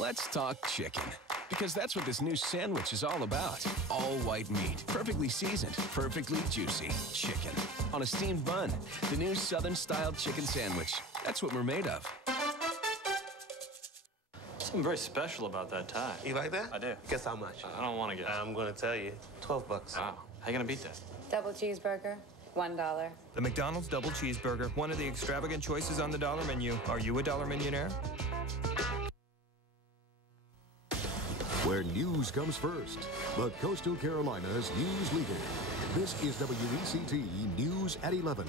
Let's talk chicken. Because that's what this new sandwich is all about. All white meat, perfectly seasoned, perfectly juicy chicken. On a steamed bun, the new Southern-style chicken sandwich. That's what we're made of. Something very special about that tie. You like that? I do. Guess how much? I don't want to guess. I'm going to tell you. $12. Wow. How you going to beat that? Double cheeseburger, $1. The McDonald's Double Cheeseburger, one of the extravagant choices on the dollar menu. Are you a dollar millionaire? Where news comes first, the Coastal Carolinas news leader. This is WECT News at 11.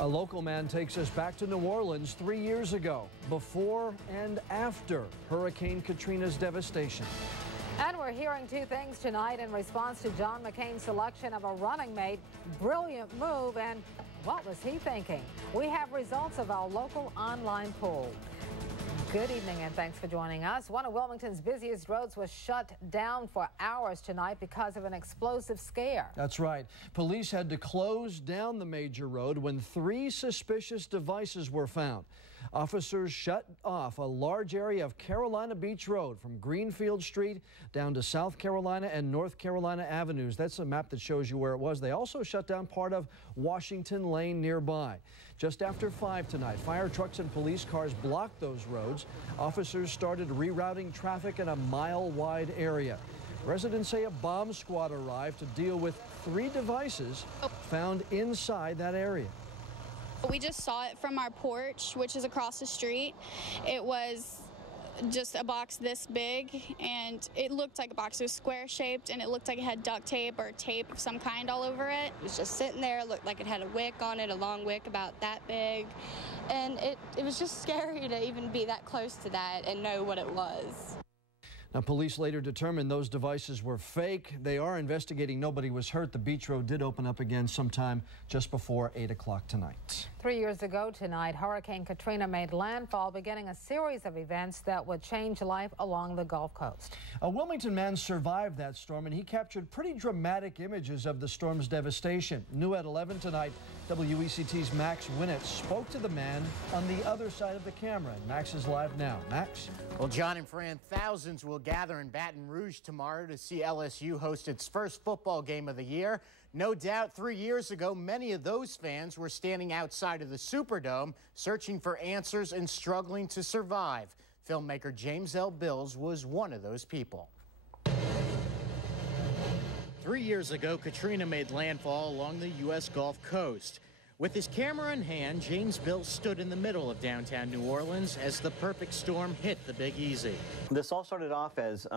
A local man takes us back to New Orleans 3 years ago, before and after Hurricane Katrina's devastation. And we're hearing two things tonight in response to John McCain's selection of a running mate. Brilliant move, and what was he thinking? We have results of our local online poll. Good evening and thanks for joining us. One of Wilmington's busiest roads was shut down for hours tonight because of an explosive scare. That's right. Police had to close down the major road when 3 suspicious devices were found. Officers shut off a large area of Carolina Beach Road from Greenfield Street down to South Carolina and North Carolina Avenues. That's a map that shows you where it was. They also shut down part of Washington Lane nearby. Just after 5 tonight, fire trucks and police cars blocked those roads. Officers started rerouting traffic in a mile-wide area. Residents say a bomb squad arrived to deal with 3 devices found inside that area. We just saw it from our porch, which is across the street. It was just a box this big, and it looked like a box. It was square-shaped, and it looked like it had duct tape or tape of some kind all over it. It was just sitting there. It looked like it had a wick on it, a long wick about that big. And it was just scary to even be that close to that and know what it was. Now, police later determined those devices were fake. They are investigating. Nobody was hurt. The beach road did open up again sometime just before 8 o'clock tonight. 3 years ago tonight, Hurricane Katrina made landfall, beginning a series of events that would change life along the Gulf Coast. A Wilmington man survived that storm, and he captured pretty dramatic images of the storm's devastation. New at 11 tonight, WECT's Max Winnett spoke to the man on the other side of the camera. And Max is live now. Max? Well, John and Fran, thousands will gather in Baton Rouge tomorrow to see LSU host its first football game of the year. No doubt 3 years ago, many of those fans were standing outside of the Superdome, searching for answers and struggling to survive. Filmmaker James L. Bills was one of those people. 3 years ago, Katrina made landfall along the U.S. Gulf Coast. With his camera in hand, James Bills stood in the middle of downtown New Orleans as the perfect storm hit the Big Easy. This all started off as,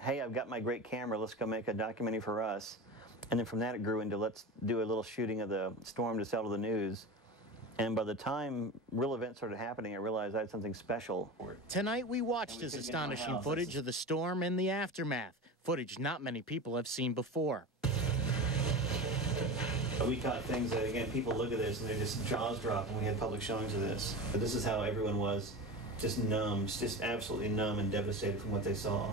hey, I've got my great camera, let's go make a documentary for us. And then from that it grew into let's do a little shooting of the storm to sell to the news. And by the time real events started happening, I realized I had something special. Tonight we watched his astonishing footage of the storm and the aftermath, footage not many people have seen before. We caught things that, again, people look at this and their just jaws drop when we had public showings of this. But this is how everyone was, just numb, just absolutely numb and devastated from what they saw.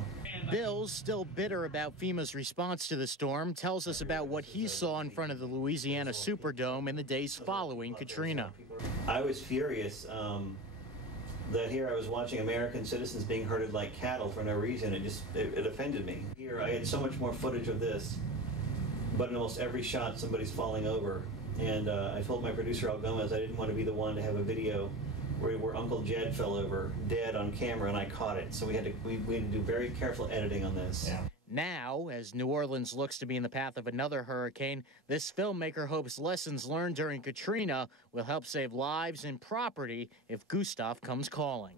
Bills, still bitter about FEMA's response to the storm, tells us about what he saw in front of the Louisiana Superdome in the days following Katrina. I was furious that here I was watching American citizens being herded like cattle for no reason. It offended me. Here I had so much more footage of this, but in almost every shot somebody's falling over. And I told my producer Al Gomez I didn't want to be the one to have a video where Uncle Jed fell over dead on camera and I caught it. So we had to do very careful editing on this. Yeah. Now, as New Orleans looks to be in the path of another hurricane, this filmmaker hopes lessons learned during Katrina will help save lives and property if Gustav comes calling.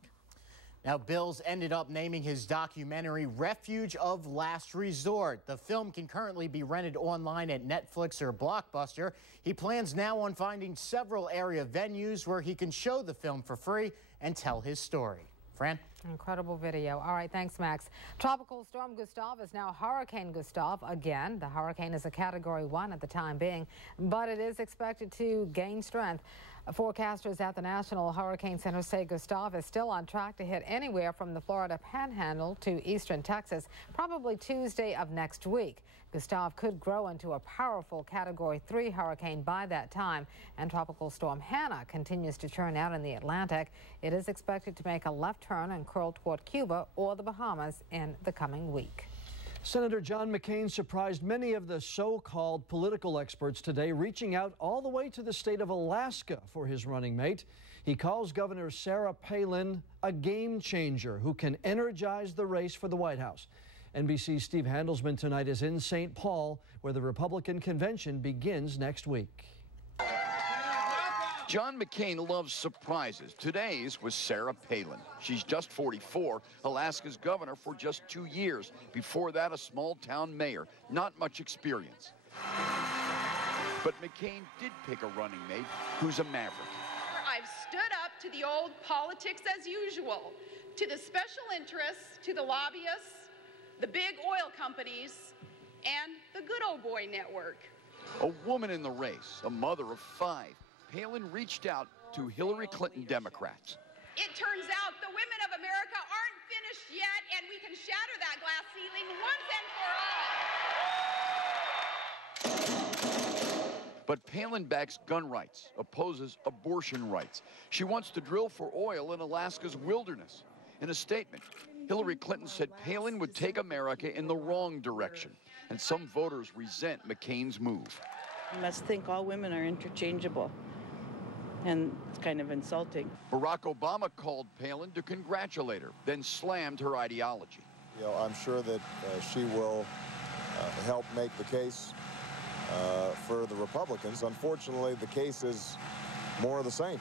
Now, Bills ended up naming his documentary Refuge of Last Resort. The film can currently be rented online at Netflix or Blockbuster. He plans now on finding several area venues where he can show the film for free and tell his story. Fran? Incredible video. All right, thanks, Max. Tropical Storm Gustav is now Hurricane Gustav again. The hurricane is a Category 1 at the time being, but it is expected to gain strength. Forecasters at the National Hurricane Center say Gustav is still on track to hit anywhere from the Florida Panhandle to eastern Texas, probably Tuesday of next week. Gustav could grow into a powerful Category 3 hurricane by that time, and Tropical Storm Hannah continues to churn out in the Atlantic. It is expected to make a left turn and curl toward Cuba or the Bahamas in the coming week. Senator John McCain surprised many of the so-called political experts today, reaching out all the way to the state of Alaska for his running mate. He calls Governor Sarah Palin a game changer who can energize the race for the White House. NBC's Steve Handelsman tonight is in St. Paul, where the Republican convention begins next week. John McCain loves surprises. Today's was Sarah Palin. She's just 44, Alaska's governor for just 2 years. Before that, a small-town mayor. Not much experience. But McCain did pick a running mate who's a maverick. I've stood up to the old politics as usual, to the special interests, to the lobbyists, the big oil companies, and the good old boy network. A woman in the race, a mother of 5. Palin reached out to Hillary Clinton Democrats. It turns out the women of America aren't finished yet, and we can shatter that glass ceiling once and for all. But Palin backs gun rights, opposes abortion rights. She wants to drill for oil in Alaska's wilderness. In a statement, Hillary Clinton said Palin would take America in the wrong direction, and some voters resent McCain's move. You must think all women are interchangeable, and it's kind of insulting. Barack Obama called Palin to congratulate her, then slammed her ideology. You know, I'm sure that she will help make the case for the Republicans. Unfortunately, the case is more of the same.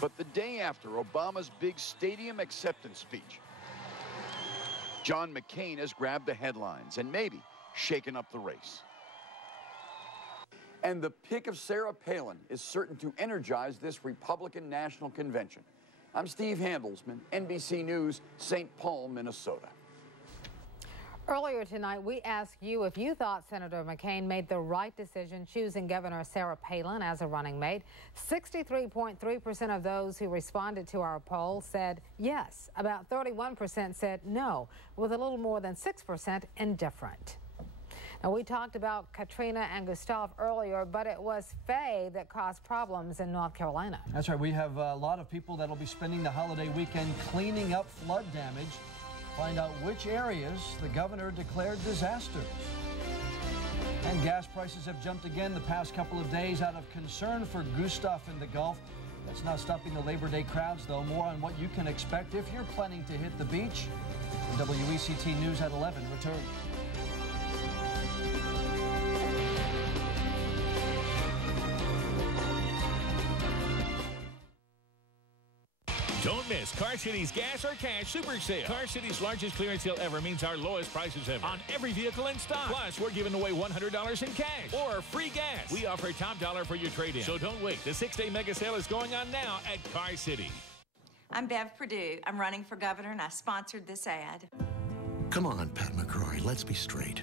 But the day after Obama's big stadium acceptance speech, John McCain has grabbed the headlines and maybe shaken up the race. And the pick of Sarah Palin is certain to energize this Republican National Convention. I'm Steve Handelsman, NBC News, St. Paul, Minnesota. Earlier tonight, we asked you if you thought Senator McCain made the right decision choosing Governor Sarah Palin as a running mate. 63.3% of those who responded to our poll said yes. About 31% said no, with a little more than 6% indifferent. Now, we talked about Katrina and Gustav earlier, but it was Faye that caused problems in North Carolina. That's right. We have a lot of people that will be spending the holiday weekend cleaning up flood damage. Find out which areas the governor declared disasters. And gas prices have jumped again the past couple of days out of concern for Gustav in the Gulf. That's not stopping the Labor Day crowds, though. More on what you can expect if you're planning to hit the beach. WECT News at 11 returns. Don't miss Car City's Gas or Cash Super Sale. Car City's largest clearance sale ever means our lowest prices ever on every vehicle in stock. Plus, we're giving away $100 in cash or free gas. We offer top dollar for your trade-in. So don't wait. The 6-day mega sale is going on now at Car City. I'm Bev Perdue. I'm running for governor, and I sponsored this ad. Come on, Pat McCrory, let's be straight.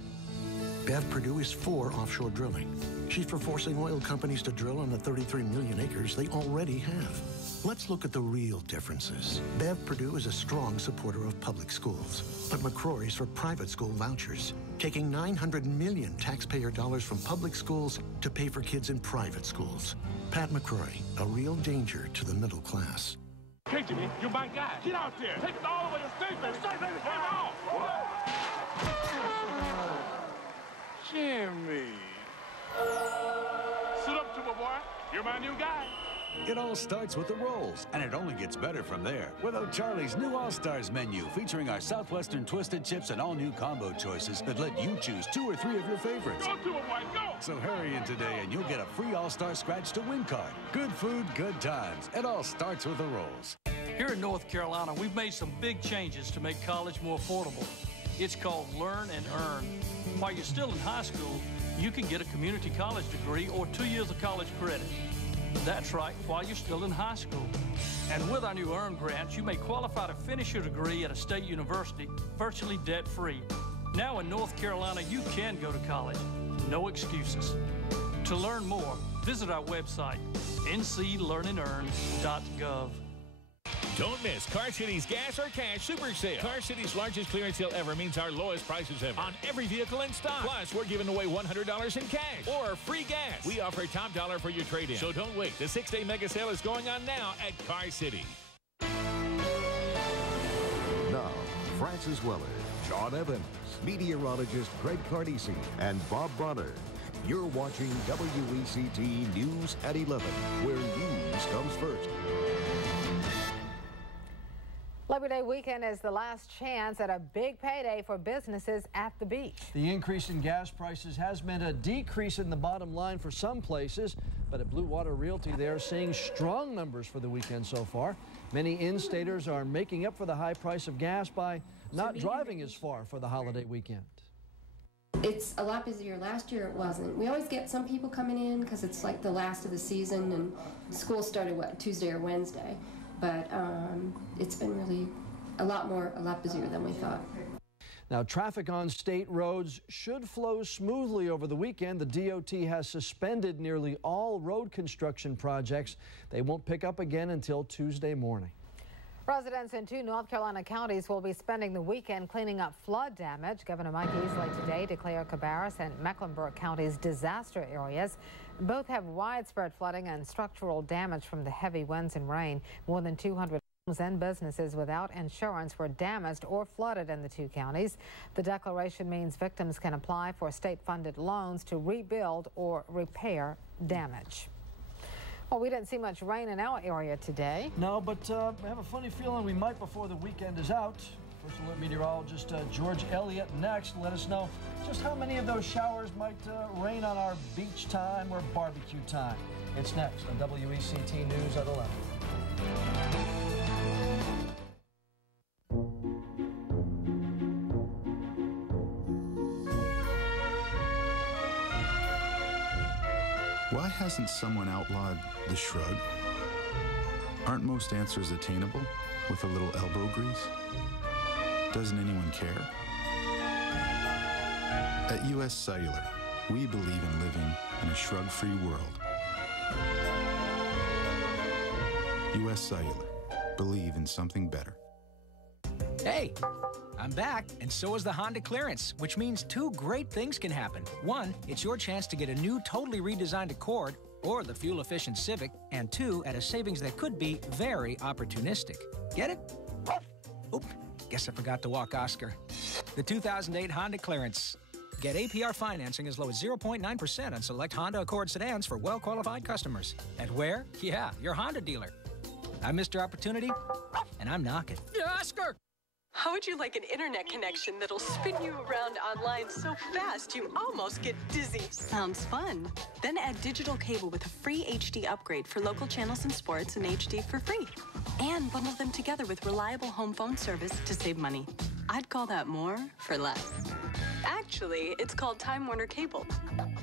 Bev Perdue is for offshore drilling. She's for forcing oil companies to drill on the 33 million acres they already have. Let's look at the real differences. Bev Perdue is a strong supporter of public schools, but McCrory's for private school vouchers, taking $900 million taxpayer dollars from public schools to pay for kids in private schools. Pat McCrory, a real danger to the middle class. Hey, Jimmy, you're my guy. Get out there. Take it all the way to state, baby. State, baby. Jimmy. Sit up to my boy. You're my new guy. It all starts with the rolls, and it only gets better from there. With O'Charlie's new All-Stars menu, featuring our Southwestern Twisted Chips and all-new combo choices that let you choose 2 or 3 of your favorites. Go to it, boy, go! So hurry in today, and you'll get a free All-Star Scratch to Win card. Good food, good times. It all starts with the rolls. Here in North Carolina, we've made some big changes to make college more affordable. It's called Learn and Earn. While you're still in high school, you can get a community college degree or 2 years of college credit. That's right, while you're still in high school. And with our new EARN grants, you may qualify to finish your degree at a state university virtually debt-free. Now in North Carolina, you can go to college. No excuses. To learn more, visit our website, nclearnandearn.gov. Don't miss Car City's Gas or Cash Super Sale. Car City's largest clearance sale ever means our lowest prices ever on every vehicle in stock. Plus, we're giving away $100 in cash or free gas. We offer top dollar for your trade-in. So don't wait. The 6-day mega sale is going on now at Car City. Now, Francis Weller, John Evans, meteorologist Greg Cardisi, and Bob Bonner. You're watching WECT News at 11, where news comes first. Labor Day weekend is the last chance at a big payday for businesses at the beach. The increase in gas prices has meant a decrease in the bottom line for some places, but at Blue Water Realty, they are seeing strong numbers for the weekend so far. Many in-staters are making up for the high price of gas by not driving as far for the holiday weekend. It's a lot busier. Last year it wasn't. We always get some people coming in because it's like the last of the season and school started, what, Tuesday or Wednesday. But it's been really a lot busier than we thought. Now, traffic on state roads should flow smoothly over the weekend. The DOT has suspended nearly all road construction projects. They won't pick up again until Tuesday morning. Residents in 2 North Carolina counties will be spending the weekend cleaning up flood damage. Governor Mike Easley today declared Cabarrus and Mecklenburg counties disaster areas. Both have widespread flooding and structural damage from the heavy winds and rain. More than 200 homes and businesses without insurance were damaged or flooded in the 2 counties. The declaration means victims can apply for state-funded loans to rebuild or repair damage. Well, we didn't see much rain in our area today. No, but I have a funny feeling we might before the weekend is out. First Alert meteorologist George Elliott next. Let us know just how many of those showers might rain on our beach time or barbecue time. It's next on WECT News at 11. Why hasn't someone outlawed the shrug? Aren't most answers attainable with a little elbow grease? Doesn't anyone care? At U.S. Cellular, we believe in living in a shrug-free world. U.S. Cellular, believe in something better. Hey, I'm back, and so is the Honda clearance, which means 2 great things can happen. 1, it's your chance to get a new, totally redesigned Accord or the fuel-efficient Civic, and 2, at a savings that could be very opportunistic. Get it? Oop, guess I forgot to walk Oscar. The 2008 Honda clearance. Get APR financing as low as 0.9% on select Honda Accord sedans for well-qualified customers. At where? Yeah, your Honda dealer. I'm Mr. Opportunity, and I'm knocking. Oscar! How would you like an internet connection that'll spin you around online so fast you almost get dizzy? Sounds fun. Then add digital cable with a free HD upgrade for local channels and sports in HD for free. And bundle them together with reliable home phone service to save money. I'd call that more for less. Actually, it's called Time Warner Cable.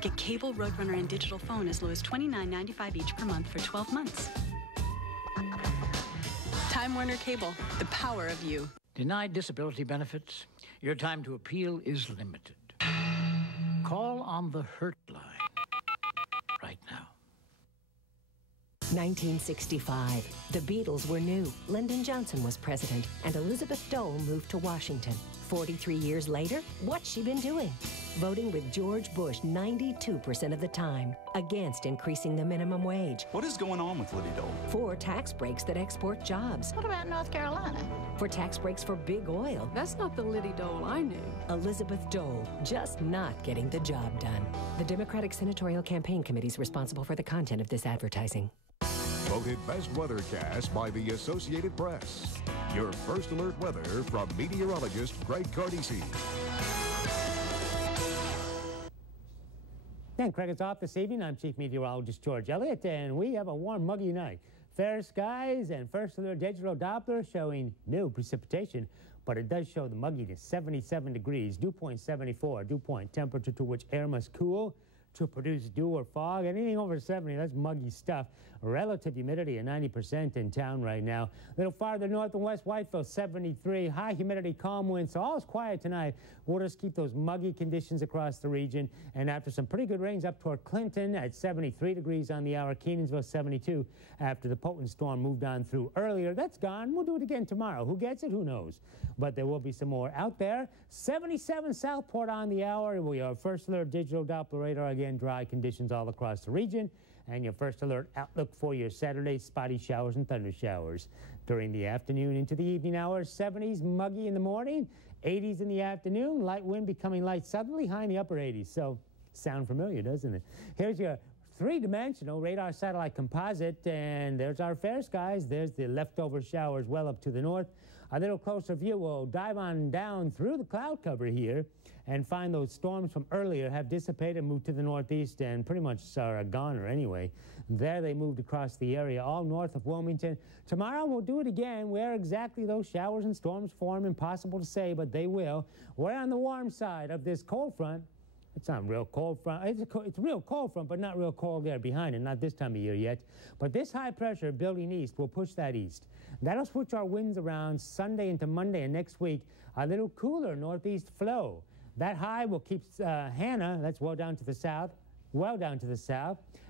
Get cable, Roadrunner, and digital phone as low as $29.95 each per month for 12 months. Time Warner Cable, the power of you. Denied disability benefits? Your time to appeal is limited. Call on the Hurt line right now. 1965. The Beatles were new. Lyndon Johnson was president, and Elizabeth Dole moved to Washington. 43 years later, what's she been doing? Voting with George Bush 92% of the time against increasing the minimum wage. What is going on with Liddy Dole? For tax breaks that export jobs. What about North Carolina? For tax breaks for big oil. That's not the Liddy Dole I knew. Elizabeth Dole, just not getting the job done. The Democratic Senatorial Campaign Committee is responsible for the content of this advertising. Voted Best Weathercast by the Associated Press. Your First Alert weather from meteorologist Greg Cardisi. And Craig off this evening. I'm Chief Meteorologist George Elliott, and we have a warm, muggy night. Fair skies and First Alert digital Doppler showing no precipitation, but it does show the mugginess, 77 degrees, dew point 74, dew point temperature to which air must cool. to produce dew or fog. Anything over 70, that's muggy stuff. Relative humidity at 90% in town right now. A little farther north and west, Whiteville, 73. High humidity, calm winds. So all is quiet tonight. We'll just keep those muggy conditions across the region. And after some pretty good rains up toward Clinton at 73 degrees on the hour, Kenansville 72 after the potent storm moved on through earlier. That's gone. We'll do it again tomorrow. Who gets it? Who knows? But there will be some more out there. 77 Southport on the hour. We are First Alert Digital Doppler radar. Again, dry conditions all across the region. And your First Alert outlook for your Saturday, spotty showers and thunder showers. During the afternoon into the evening hours, 70s, muggy in the morning, 80s in the afternoon, light wind becoming light southerly, high in the upper 80s. So, sound familiar, doesn't it? Here's your three-dimensional radar satellite composite, and there's our fair skies. There's the leftover showers well up to the north. A little closer view, we'll dive on down through the cloud cover here and find those storms from earlier have dissipated, moved to the northeast, and pretty much are a goner anyway. There they moved across the area, all north of Wilmington. Tomorrow we'll do it again. Where exactly those showers and storms form, impossible to say, but they will. We're on the warm side of this cold front. It's not real cold front. It's real cold front, but not real cold there behind it. Not this time of year yet. But this high pressure building east will push that east. That'll switch our winds around Sunday into Monday and next week. A little cooler northeast flow. That high will keep Hannah, that's well down to the south,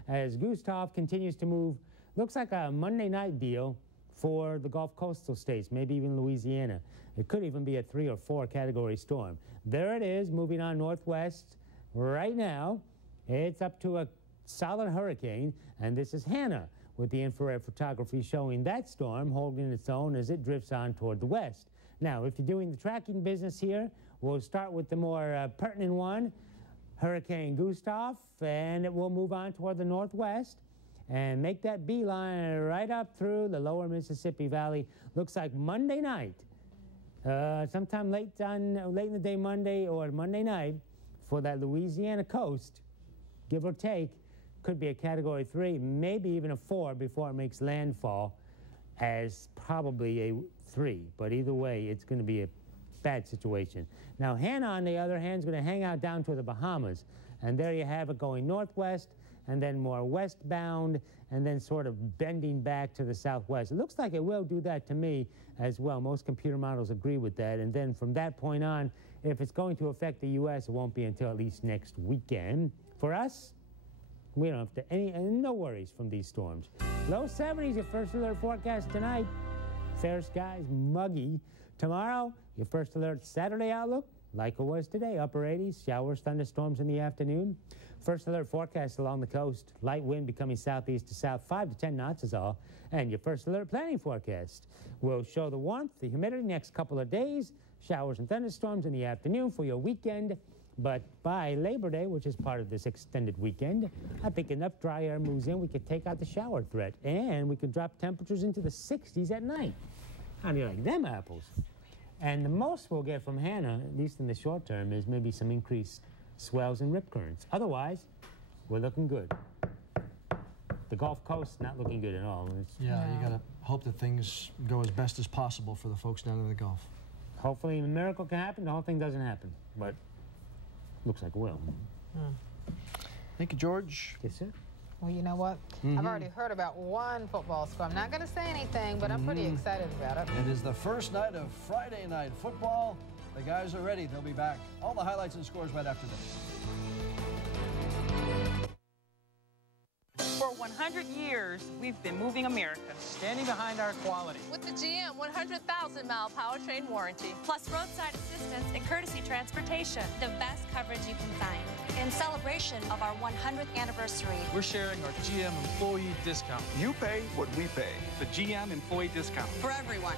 as Gustav continues to move. Looks like a Monday night deal for the Gulf coastal states, maybe even Louisiana. It could even be a 3 or 4 category storm. There it is, moving on northwest. Right now, it's up to a solid hurricane, and this is Hannah with the infrared photography showing that storm holding its own as it drifts on toward the west. Now, if you're doing the tracking business here, we'll start with the more pertinent one, Hurricane Gustav, and it will move on toward the northwest and make that beeline right up through the lower Mississippi Valley. Looks like Monday night, sometime late in the day Monday or Monday night for that Louisiana coast, give or take, could be a Category 3, maybe even a 4 before it makes landfall as probably a 3. But either way, it's going to be a bad situation. Now, Hannah, on the other hand, is going to hang out down to the Bahamas. And there you have it going northwest and then more westbound and then sort of bending back to the southwest. It looks like it will do that to me as well. Most computer models agree with that. And then from that point on, if it's going to affect the U.S., it won't be until at least next weekend. For us, we don't have to no worries from these storms. Low 70s, your First Alert forecast tonight. Fair skies, muggy. Tomorrow, your First Alert Saturday outlook, like it was today, upper 80s, showers, thunderstorms in the afternoon. First Alert forecast along the coast, light wind becoming southeast to south, 5 to 10 knots is all. And your First Alert planning forecast will show the warmth, the humidity next couple of days, showers and thunderstorms in the afternoon for your weekend. But by Labor Day, which is part of this extended weekend, I think enough dry air moves in, we could take out the shower threat. And we could drop temperatures into the 60s at night. How do you like them apples? And the most we'll get from Hannah, at least in the short term, is maybe some increased swells and rip currents. Otherwise, we're looking good. The Gulf Coast, not looking good at all. Yeah, you got to hope that things go as best as possible for the folks down in the Gulf. Hopefully a miracle can happen. The whole thing doesn't happen, but looks like it will. Thank you, George. Yes, sir. Well, you know what? I've already heard about one football score. I'm not going to say anything, but I'm pretty excited about it. It is the first night of Friday night football. The guys are ready. They'll be back. All the highlights and scores right after this. For 100 years, we've been moving America. Standing behind our quality. With the GM 100,000-mile powertrain warranty. Plus roadside assistance and courtesy transportation. The best coverage you can find. In celebration of our 100th anniversary, we're sharing our GM employee discount. You pay what we pay. The GM employee discount. For everyone.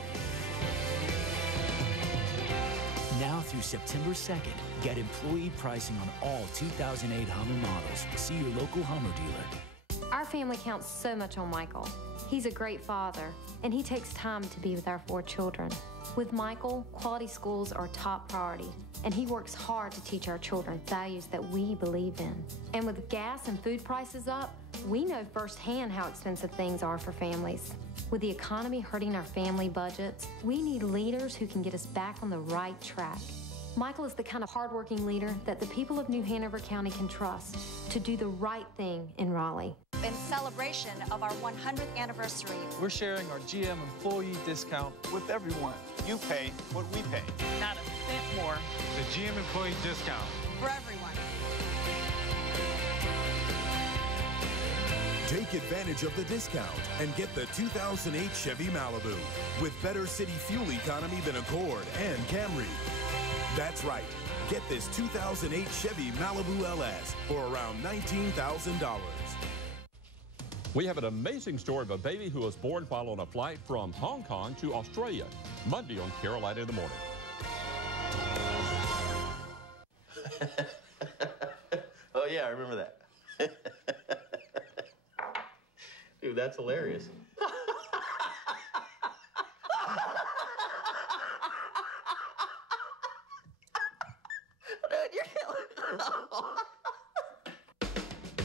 Now through September 2nd, get employee pricing on all 2008 Hummer models. See your local Hummer dealer. Our family counts so much on Michael. He's a great father, and he takes time to be with our 4 children. With Michael, quality schools are top priority, and he works hard to teach our children values that we believe in. And with gas and food prices up, we know firsthand how expensive things are for families. With the economy hurting our family budgets, we need leaders who can get us back on the right track. Michael is the kind of hardworking leader that the people of New Hanover County can trust to do the right thing in Raleigh. In celebration of our 100th anniversary, We're sharing our GM employee discount with everyone. You pay what we pay. Not a cent more. The GM employee discount. for everyone. Take advantage of the discount and get the 2008 Chevy Malibu with better city fuel economy than Accord and Camry. That's right. Get this 2008 Chevy Malibu LS for around $19,000. We have an amazing story of a baby who was born while on a flight from Hong Kong to Australia, Monday on Carolina in the Morning. Oh, yeah, I remember that. Dude, that's hilarious. Dude, you're killing.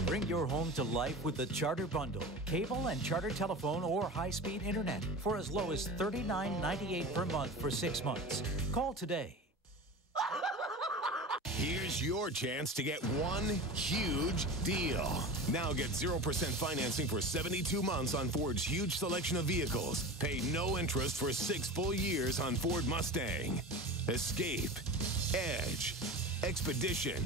Bring your home to life with the Charter Bundle. Cable and Charter telephone or high-speed internet for as low as $39.98 per month for 6 months. Call today. Here's your chance to get one huge deal. Now get 0% financing for 72 months on Ford's huge selection of vehicles. Pay no interest for 6 full years on Ford Mustang, Escape, Edge, Expedition,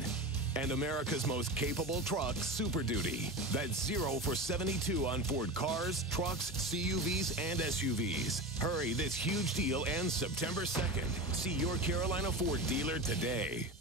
and America's most capable truck, Super Duty. That's 0 for 72 on Ford cars, trucks, CUVs, and SUVs. Hurry, this huge deal ends September 2nd. See your Carolina Ford dealer today.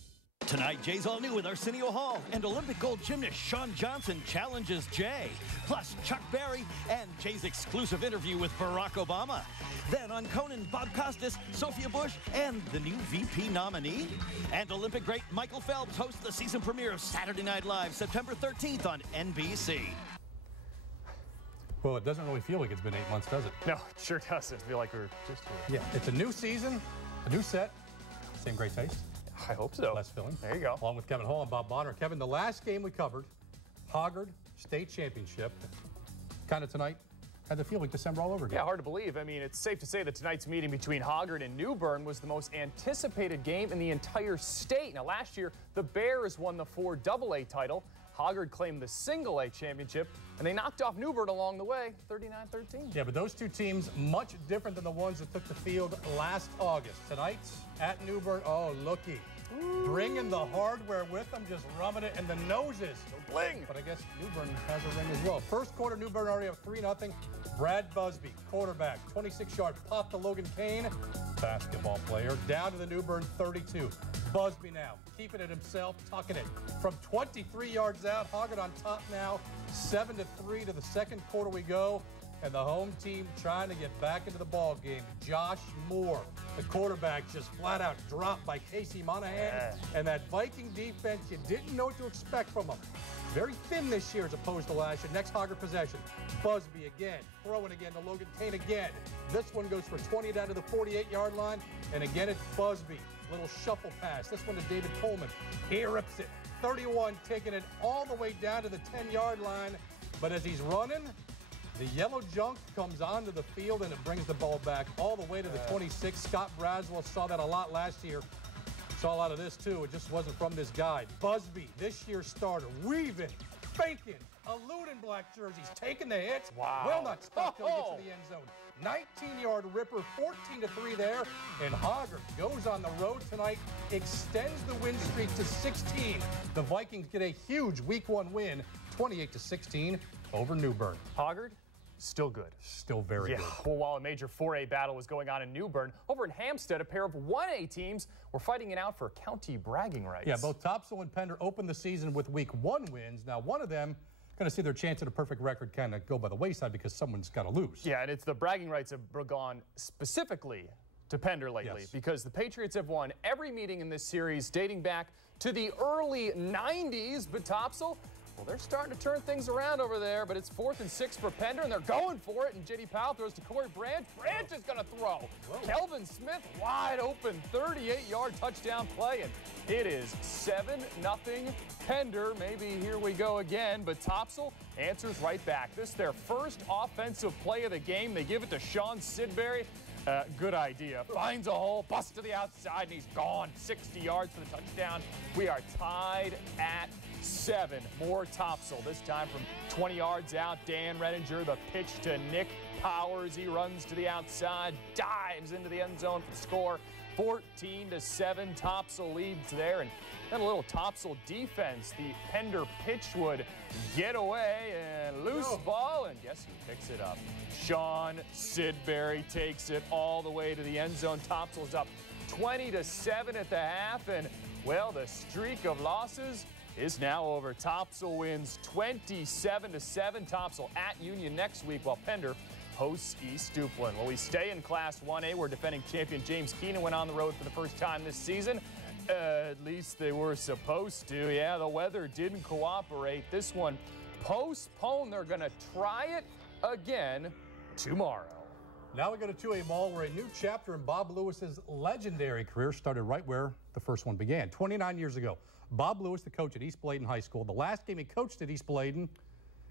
Tonight, Jay's all new with Arsenio Hall, and Olympic gold gymnast Shawn Johnson challenges Jay. Plus, Chuck Berry and Jay's exclusive interview with Barack Obama. Then on Conan, Bob Costas, Sophia Bush, and the new VP nominee. And Olympic great Michael Phelps hosts the season premiere of Saturday Night Live, September 13th on NBC. Well, it doesn't really feel like it's been 8 months, does it? No, it sure doesn't feel like we're just here. Yeah, it's a new season, a new set, same great taste. I hope so. Less filling. There you go. Along with Kevin Hall and Bob Bonner. Kevin, the last game we covered, Hoggard State Championship, kind of tonight, had the feel like December all over again. Yeah, hard to believe. I mean, it's safe to say that tonight's meeting between Hoggard and New Bern was the most anticipated game in the entire state. Now, last year, the Bears won the 4AA title. Hoggard claimed the single A championship, and they knocked off New Bern along the way, 39-13. Yeah, but those two teams, much different than the ones that took the field last August. Tonight, at New Bern, oh, looky. Bringing the hardware with them, just rubbing it in the noses. Bling! But I guess New Bern has a ring as well. First quarter, New Bern already up 3-0. Brad Busby, quarterback, 26-yard pop to Logan Kane, basketball player, down to the New Bern 32. Busby now, keeping it himself, tucking it. From 23 yards out, Hoggard on top now, 7-3 to the second quarter we go. And the home team trying to get back into the ball game. Josh Moore, the quarterback, just flat out dropped by Casey Monahan. And that Viking defense, you didn't know what to expect from them. Very thin this year as opposed to last year. Next Hoggard possession. Busby again, throwing again to Logan Kane again. This one goes for 20 down to the 48-yard line. And again, it's Busby. Little shuffle pass. This one to David Coleman. He rips it. 31, taking it all the way down to the 10-yard line. But as he's running, the yellow junk comes onto the field, and it brings the ball back all the way to the 26. Scott Braswell saw that a lot last year. Saw a lot of this, too. It just wasn't from this guy. Busby, this year's starter, weaving, faking, eluding black jerseys, taking the hits. Wow. Will not stop till he gets to the end zone. 19-yard ripper, 14-3 there. And Hoggard goes on the road tonight, extends the win streak to 16. The Vikings get a huge Week 1 win, 28-16 over New Bern. Hoggard? Still good. Still very good. Well, while a major 4A battle was going on in New Bern, over in Hampstead, a pair of 1A teams were fighting it out for county bragging rights. Yeah, both Topsail and Pender opened the season with Week 1 wins. Now, one of them going to see their chance at a perfect record kind of go by the wayside because someone's got to lose. Yeah, and it's the bragging rights have gone specifically to Pender lately because the Patriots have won every meeting in this series dating back to the early 90s, but Topsail, well, they're starting to turn things around over there, but it's 4th and 6 for Pender, and they're going for it, and J.D. Powell throws to Corey Branch. Branch is going to throw. Whoa. Kelvin Smith wide open, 38-yard touchdown play, and it is 7-0 Pender. Maybe here we go again, but Topsail answers right back. This is their first offensive play of the game. They give it to Sean Sidbury. Good idea. Finds a hole, busts to the outside, and he's gone. 60 yards for the touchdown. We are tied at 7. More Topsail, this time from 20 yards out. Dan Renninger, the pitch to Nick Powers. He runs to the outside, dives into the end zone for the score. 14-7, Topsail leads there. And then a little Topsail defense. The Pender pitch would get away and loose ball, and guess who picks it up? Sean Sidbury takes it all the way to the end zone. Topsail's up 20-7 at the half, and well, the streak of losses is now over. Topsail wins 27-7. Topsail at Union next week, while Pender hosts East Duplin. Well, we stay in Class 1A, where defending champion James Keenan went on the road for the first time this season. At least they were supposed to. Yeah, the weather didn't cooperate. This one postponed. They're going to try it again tomorrow. Now we go to 2A Mall, where a new chapter in Bob Lewis's legendary career started right where the first one began. 29 years ago, Bob Lewis, the coach at East Bladen High School. The last game he coached at East Bladen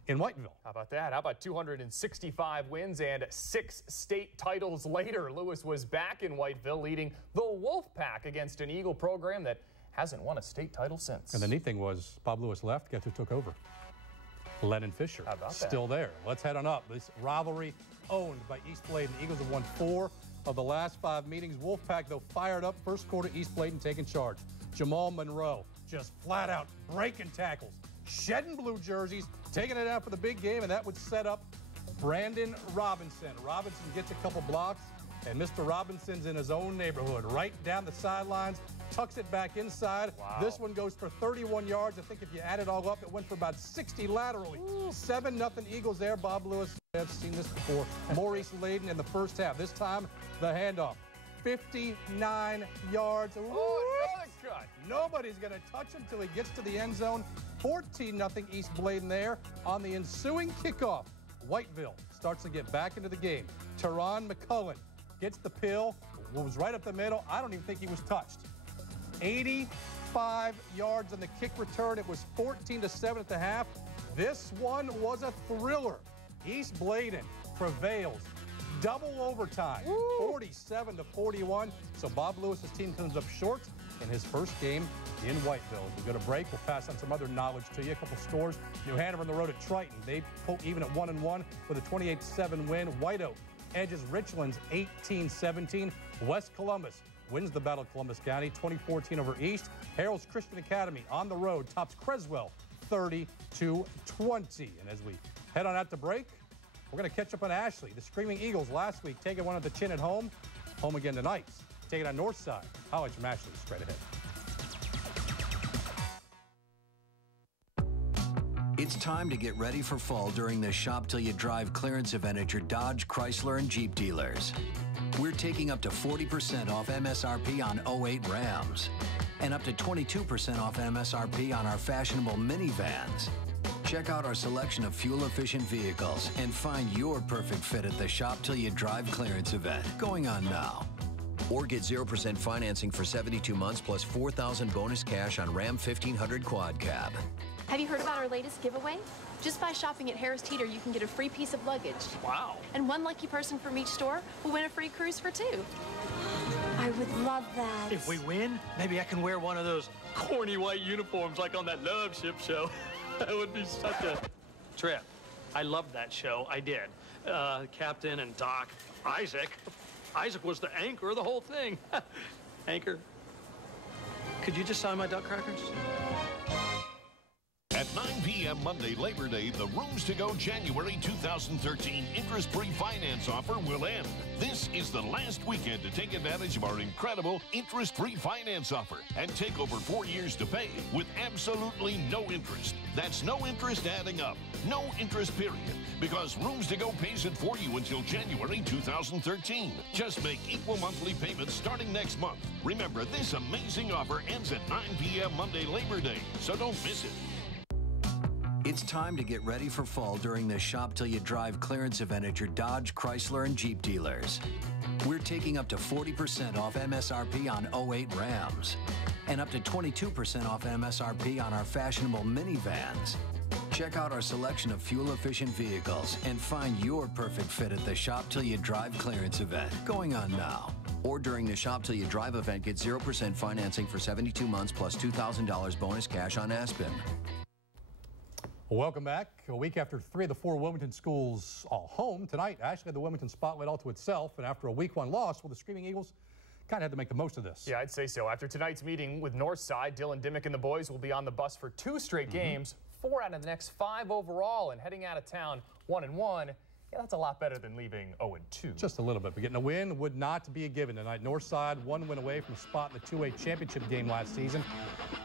in Whiteville. How about that? How about 265 wins and 6 state titles later? Lewis was back in Whiteville leading the Wolfpack against an Eagle program that hasn't won a state title since. And the neat thing was, Bob Lewis left, guess who took over? Lennon Fisher. How about that? Still there. Let's head on up. This rivalry owned by East Bladen. Eagles have won 4 of the last 5 meetings. Wolfpack, though, fired up. First quarter, East Bladen taking charge. Jamal Monroe just flat out breaking tackles, shedding blue jerseys, taking it out for the big game, and that would set up Brandon Robinson. Robinson gets a couple blocks, and Mr. Robinson's in his own neighborhood, right down the sidelines, tucks it back inside. Wow. This one goes for 31 yards. I think if you add it all up, it went for about 60 laterally. 7-0 Eagles there. Bob Lewis, I've seen this before. Maurice Layden in the first half. This time, the handoff. 59 yards. Oh, another cut. Nobody's going to touch him until he gets to the end zone. 14-0 East Bladen there. On the ensuing kickoff, Whiteville starts to get back into the game. Teron McCullen gets the pill, was right up the middle. I don't even think he was touched. 85 yards on the kick return. It was 14-7 at the half. This one was a thriller. East Bladen prevails. Double overtime, 47-41. So Bob Lewis's team comes up short in his first game in Whiteville. As we go to break, we'll pass on some other knowledge to you. A couple scores. New Hanover on the road at Triton. They pull even at 1-1 with a 28-7 win. White Oak edges Richlands 18-17. West Columbus wins the Battle of Columbus County 2014 over East. Harold's Christian Academy on the road tops Creswell 30-20. And as we head on out to break, we're going to catch up on Ashley. The Screaming Eagles last week taking one at the chin at home. Home again tonight. Taking on Northside. Highlights from Ashley straight ahead. It's time to get ready for fall during the Shop Till You Drive clearance event at your Dodge, Chrysler, and Jeep dealers. We're taking up to 40% off MSRP on 08 Rams and up to 22% off MSRP on our fashionable minivans. Check out our selection of fuel-efficient vehicles and find your perfect fit at the Shop Till You Drive clearance event going on now. Or get 0% financing for 72 months plus $4,000 bonus cash on Ram 1500 Quad Cab. Have you heard about our latest giveaway? Just by shopping at Harris Teeter, you can get a free piece of luggage. Wow. And one lucky person from each store will win a free cruise for 2. I would love that. If we win, maybe I can wear one of those corny white uniforms like on that Love Ship show. That would be such a trip. I loved that show. I did. Captain and Doc. Isaac. Isaac was the anchor of the whole thing. Anchor. Could you just sign my duck crackers? At 9 p.m. Monday, Labor Day, the Rooms to Go January 2013 interest-free finance offer will end. This is the last weekend to take advantage of our incredible interest-free finance offer and take over 4 years to pay with absolutely no interest. That's no interest adding up. No interest, period. Because Rooms to Go pays it for you until January 2013. Just make equal monthly payments starting next month. Remember, this amazing offer ends at 9 p.m. Monday, Labor Day, so don't miss it. It's time to get ready for fall during the Shop Till You Drive clearance event at your Dodge, Chrysler, and Jeep dealers. We're taking up to 40% off MSRP on 08 Rams and up to 22% off MSRP on our fashionable minivans. Check out our selection of fuel-efficient vehicles and find your perfect fit at the Shop Till You Drive clearance event going on now. Or during the Shop Till You Drive event, get 0% financing for 72 months plus $2,000 bonus cash on Aspen. Welcome back. A week after 3 of the 4 Wilmington schools all home, tonight Ashley had the Wilmington spotlight all to itself, and after a week 1 loss, well, the Screaming Eagles kind of had to make the most of this. Yeah, I'd say so. After tonight's meeting with Northside, Dylan Dimmick and the boys will be on the bus for 2 straight games, 4 out of the next 5 overall, and heading out of town 1-1. Yeah, that's a lot better than leaving 0-2. Just a little bit, but getting a win would not be a given tonight. Northside 1 win away from a spot in the 2A championship game last season.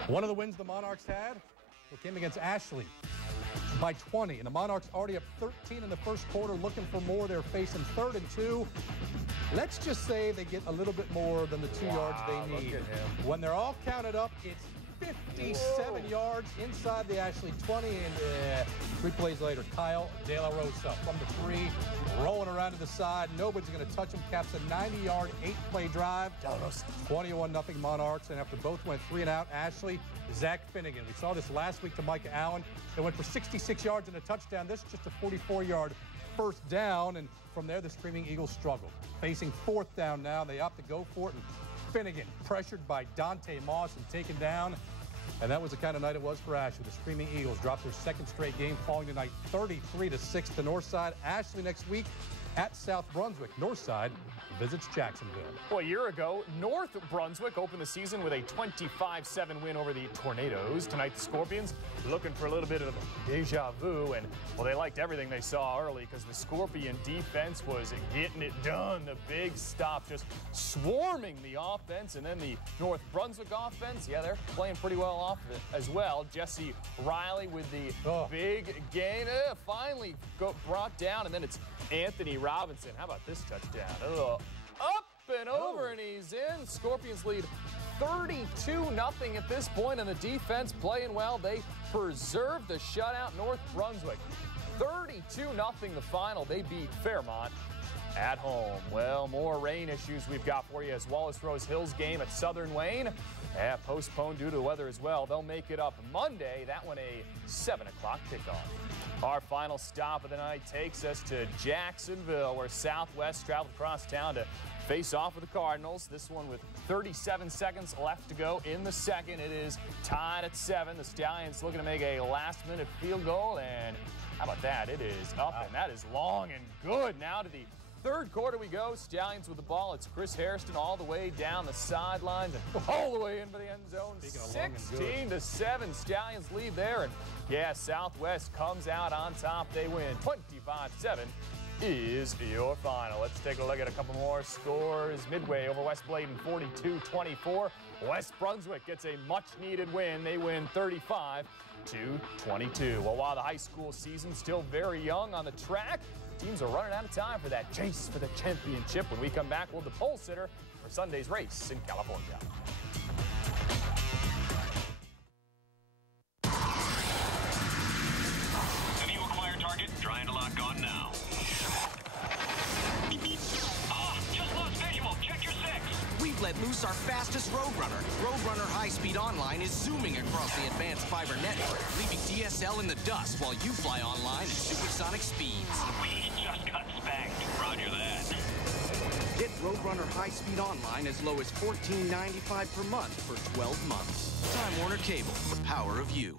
One of the wins the Monarchs had came against Ashley by 20, and the Monarchs already up 13 in the first quarter, looking for more. They're facing 3rd and 2. Let's just say they get a little bit more than the 2 yards they need. When they're all counted up, it's 57 yards inside the Ashley 20, and 3 plays later, Kyle De La Rosa from the 3, rolling around to the side. Nobody's going to touch him. Caps a 90-yard, 8-play drive. 21-0 Monarchs, and after both went 3 and out, Ashley, Zach Finnegan. We saw this last week to Micah Allen. They went for 66 yards and a touchdown. This is just a 44-yard first down, and from there, the Screaming Eagles struggled. Facing 4th down now, they opt to go for it, and Finnegan pressured by Dante Moss and taken down. And that was the kind of night it was for Ashley. The Screaming Eagles dropped their 2nd straight game, falling tonight 33-6 to Northside. Ashley next week at South Brunswick. Northside visits Jacksonville. Well, a year ago, North Brunswick opened the season with a 25-7 win over the Tornadoes. Tonight, the Scorpions looking for a little bit of deja vu, and, well, they liked everything they saw early because the Scorpion defense was getting it done. The big stop just swarming the offense, and then the North Brunswick offense, yeah, they're playing pretty well off of it as well. Jesse Riley with the big gain, finally brought down, and then it's Anthony Robinson. How about this touchdown? Up and over, and he's in. Scorpions lead 32-0 at this point, and the defense playing well. They preserved the shutout. North Brunswick 32-0 the final. They beat Fairmont at home. Well, more rain issues we've got for you as Wallace Rose Hills game at Southern Wayne. Postponed due to the weather as well. They'll make it up Monday. That one a 7 o'clock kickoff. Our final stop of the night takes us to Jacksonville, where Southwest traveled across town to face off with the Cardinals. This one with 37 seconds left to go in the second. It is tied at 7. The Stallions looking to make a last-minute field goal, and how about that? It is up, and that is long and good. Now to the 3rd quarter we go. Stallions with the ball. It's Chris Hairston all the way down the sidelines and all the way into the end zone. 16-7. Stallions lead there. And yeah, Southwest comes out on top. They win 25-7 is your final. Let's take a look at a couple more scores. Midway over West Bladen 42-24. West Brunswick gets a much-needed win. They win 35-22. Well, while the high school season's still very young on the track, teams are running out of time for that chase for the championship. When we come back, we'll the pole sitter for Sunday's race in California. Have you acquired target? Trying to lock on now. Just lost visual. Check your 6. We've let loose our fastest Roadrunner. Roadrunner High Speed Online is zooming across the advanced fiber network, leaving DSL in the dust while you fly online at supersonic speeds. We just got spanked. Roger that. Get Roadrunner High Speed Online as low as $14.95 per month for 12 months. Time Warner Cable, the power of you.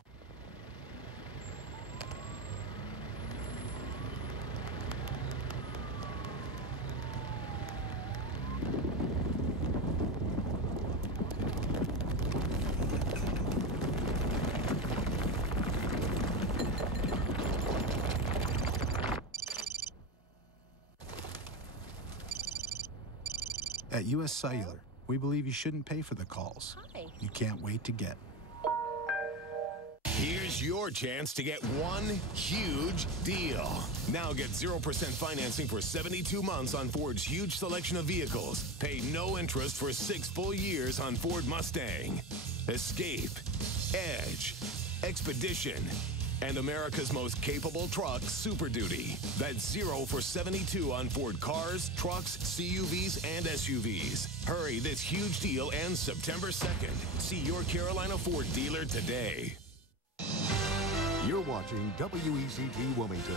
At U.S. Cellular, we believe you shouldn't pay for the calls you can't wait to get. Here's your chance to get one huge deal. Now get 0% financing for 72 months on Ford's huge selection of vehicles. Pay no interest for 6 full years on Ford Mustang, Escape, Edge, Expedition, and America's most capable truck, Super Duty. That's 0 for 72 on Ford cars, trucks, CUVs, and SUVs. Hurry, this huge deal ends September 2nd. See your Carolina Ford dealer today. You're watching WECT Wilmington.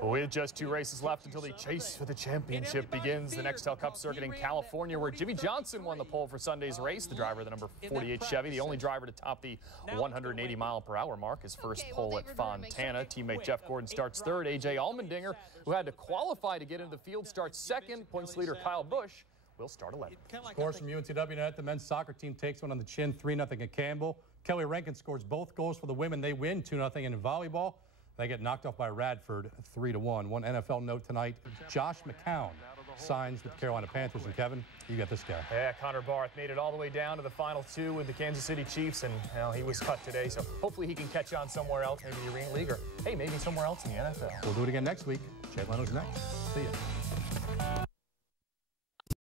With just 2 races left until the chase for the championship begins, the Nextel Cup circuit in California, where Jimmy Johnson won the pole for Sunday's race. The driver of the number 48 Chevy, the only driver to top the 180-mile-per-hour mark. His first pole at Fontana. Teammate Jeff Gordon starts third. A.J. Allmendinger, who had to qualify to get into the field, starts second. Points leader Kyle Busch will start 11th. Scores from UNCW tonight. The men's soccer team takes one on the chin, 3-0 at Campbell. Kelly Rankin scores both goals for the women. They win 2-0 in volleyball. They get knocked off by Radford 3-1. One NFL note tonight, Josh McCown signs with the Carolina Panthers. And Kevin, you got this guy. Yeah, Connor Barth made it all the way down to the final 2 with the Kansas City Chiefs, and he was cut today, so hopefully he can catch on somewhere else, maybe the Arena League, or hey, maybe somewhere else in the NFL. We'll do it again next week. Jay Leno's next. See ya.